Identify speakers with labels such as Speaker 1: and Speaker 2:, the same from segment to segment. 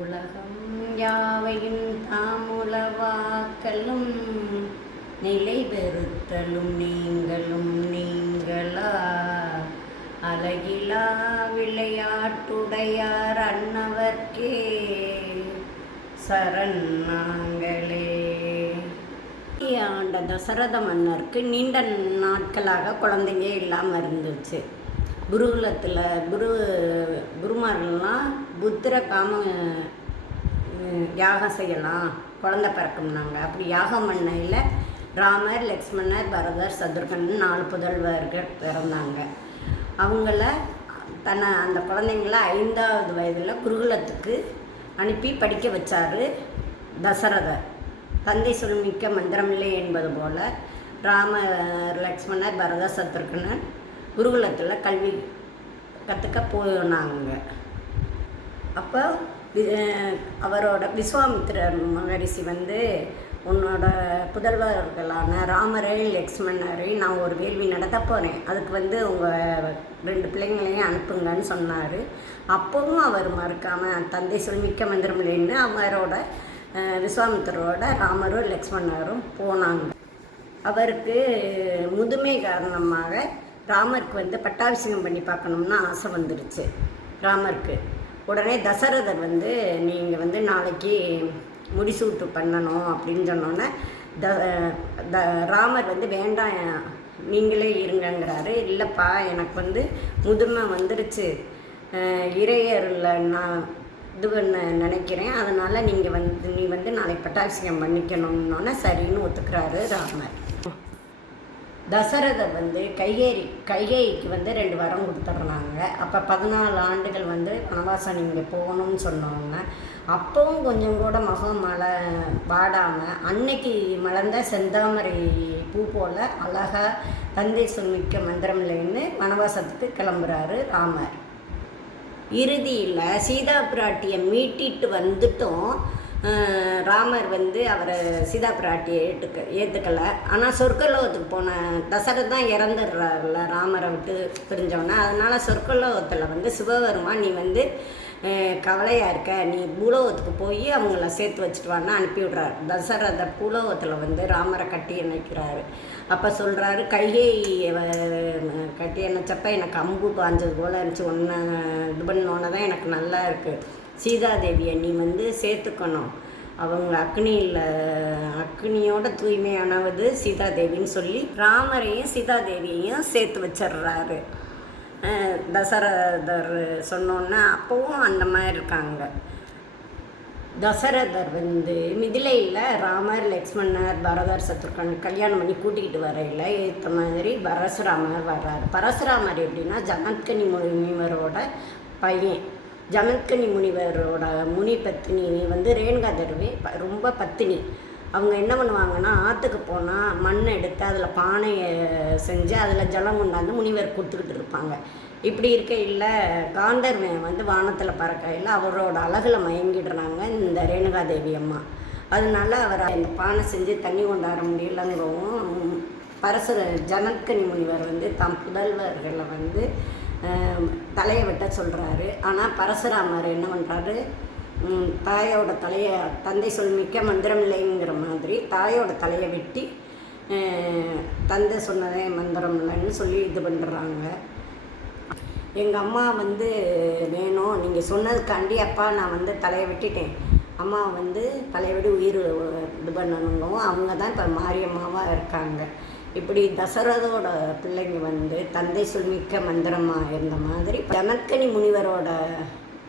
Speaker 1: உலகம் யாவையும் தாமுலவாக்கலும் நிலை பெறுத்தலும் நீங்களும் நீங்களா? அழகிலா விளையாட்டுடையார் அன்னவர்க்கே சரண் நாங்களே ஆண்ட தசரத மன்னருக்கு நீண்ட நாட்களாக குழந்தைங்க இல்லாமல் இருந்துச்சு. குருகுலத்தில் குரு குருமார்கள்லாம் புத்திர காம யாகம் செய்யலாம் குழந்த பிறக்கும்னாங்க. அப்படி யாகம் பண்ணையில் ராமர் லக்ஷ்மணர் பரதர் சதுர்கன் நாலு புதல்வர்கள் பிறந்தாங்க. அவங்கள தன்னை அந்த குழந்தைங்கள ஐந்தாவது வயதில் குருகுலத்துக்கு அனுப்பி படிக்க வச்சார் தசரதர். தந்தை சொல்மிக்க மந்திரமில்லை என்பது போல் ராமர் லக்ஷ்மணர் பரத சத்ருகனன் குருகுலத்தில் கல்வி கற்றுக்க போனாங்க. அப்போ அவரோட விஸ்வாமித்திரர் மகரிஷி வந்து உன்னோட புதல்வர்களான ராமரை லக்ஷ்மணரை நான் ஒரு வேள்வி நடத்த போகிறேன் அதுக்கு வந்து உங்கள் ரெண்டு பிள்ளைங்களையும் அனுப்புங்கன்னு சொன்னார். அப்போவும் அவர் மறுக்காமல் தந்தை சொல் மிக்க மந்திரமில்லைன்னு அவரோட விஸ்வாமித்திரோட ராமரும் லக்ஷ்மணரும் போனாங்க. அவருக்கு முதுமை காரணமாக ராமருக்கு வந்து பட்டாபிஷேகம் பண்ணி பார்க்கணும்னு ஆசை வந்துடுச்சு ராமருக்கு. உடனே தசரதர் வந்து நீங்கள் வந்து நாளைக்கு முடிசூட்டு பண்ணணும் அப்படின்னு சொன்னோன்னே த த ராமர் வந்து வேண்டாம் நீங்களே இருங்கங்கிறாரு. இல்லைப்பா எனக்கு வந்து முதுமை வந்துடுச்சு இறையரில் நான் இது பண்ண நினைக்கிறேன். அதனால் நீங்கள் வந்து நீ வந்து நாளைக்கு பட்டாபிஷேகம் பண்ணிக்கணும்னோன்னே சரின்னு ஒத்துக்கிறாரு ராமர். தசரதர் வந்து கைகேரி கைகேயிக்கு வந்து ரெண்டு வரம் கொடுத்துட்றாங்க. அப்போ பதினாலு ஆண்டுகள் வந்து வனவாசம் நீங்கள் போகணும்னு சொன்னவங்க. அப்பவும் கொஞ்சம் கூட முகம் மலை வாடாமல் அன்னைக்கு மலர்ந்த செந்தாமரை பூ போல் அழகாக தந்தை சொல்மிக்க மந்திரம் இல்லைன்னு வனவாசத்துக்கு கிளம்புறாரு ராமர். இறுதியில் சீதா பிராட்டியை மீட்டிட்டு வந்துட்டும். ராமர் வந்து அவரை சீதா பிராட்டியை ஏற்றுக்க ஏற்றுக்கலை ஆனால் சொர்க்கலோகத்துக்கு போன தசரத் தான் இறந்துடுறாருல ராமரை விட்டு பிரிஞ்சவொன்னே அதனால் சொர்க்கலோகத்தில் வந்து சிவபெருமான் நீ வந்து கவலையாக இருக்க? நீ பூலோகத்துக்கு போய் அவங்கள சேர்த்து வச்சுட்டு வான்னு அனுப்பி தசரத தசரதர் பூலோகத்தில் வந்து ராமரை கட்டி அணைக்கிறாரு. அப்போ சொல்கிறாரு கைகை கட்டி அணைச்சப்ப எனக்கு அம்பு பாஞ்சது போல் இருந்துச்சு. ஒன்று இது பண்ணோன்னே தான் எனக்கு நல்லா இருக்குது சீதாதேவியை நீ வந்து சேர்த்துக்கணும். அவங்க அக்னியில் அக்னியோட தூய்மையானவது சீதாதேவின்னு சொல்லி ராமரையும் சீதாதேவியையும் சேர்த்து வச்சிடுறாரு. தசரதர் சொன்னோன்னே அப்போவும் அந்த மாதிரி இருக்காங்க. தசரதர் வந்து மிதிலையில் ராமர் லக்ஷ்மணர் பரதர் சத்ருகன் கல்யாணம் பண்ணி கூட்டிக்கிட்டு வரையில் ஏற்ற மாதிரி பரசுராமர் வர்றாரு. பரசுராமர் எப்படின்னா ஜமத்கனி முனிவரோட பையன். ஜமத்கனி முனிவரோட முனி பத்தினி வந்து ரேணுகா தருவே ப- ரொம்ப பத்தினி. அவங்க என்ன பண்ணுவாங்கன்னா ஆற்றுக்கு போனால் மண்ணை எடுத்து அதில் பானையை செஞ்சு அதில் ஜலம் கொண்டாந்து முனிவர் கொடுத்துக்கிட்டு இருப்பாங்க. இப்படி இருக்கையில் காந்தர்வன் வந்து வானத்தில் பறக்கையில் அவரோட அழகில் மயங்கிடுறாங்க இந்த ரேணுகாதேவி அம்மா. அதனால அவர் அந்த பானை செஞ்சு தண்ணி கொண்டாட முடியலங்கவும் பரசுர ஜனக்கனி முனிவர் வந்து தம் புதல்வர்களை வந்து தலையை வெட்ட சொல்கிறாரு ஆனால் பரசுராமர் என்ன பண்ணுறாரு தாயோட தலையை தந்தை சொல் மிக்க மந்திரம் இல்லைங்கிற மாதிரி தாயோட தலையை வெட்டி தந்தை சொன்னதே மந்திரம் இல்லைன்னு சொல்லி இது பண்ணுறாங்க எங்கள் அம்மா வந்து வேணும் நீங்கள் சொன்னதுக்காண்டி அப்பா நான் வந்து தலையை வெட்டிட்டேன். அம்மா வந்து தலையை விட உயிர் இது பண்ணணுங்கவும் அவங்க தான் இப்போ மாரியம்மாவாக இருக்காங்க. இப்படி தசரதோட பிள்ளைங்க வந்து தந்தை சொல்மிக்க மந்திரமாக இருந்த மாதிரி ஜனக்கனி முனிவரோட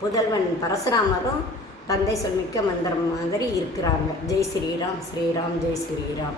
Speaker 1: புதல்வன் பரசுராமரும் தந்தை சொல்மிக்க மந்திரம் மாதிரி இருக்கிறாங்க. ஜெய் ஸ்ரீராம் ஸ்ரீராம் ஜெய் ஸ்ரீராம்.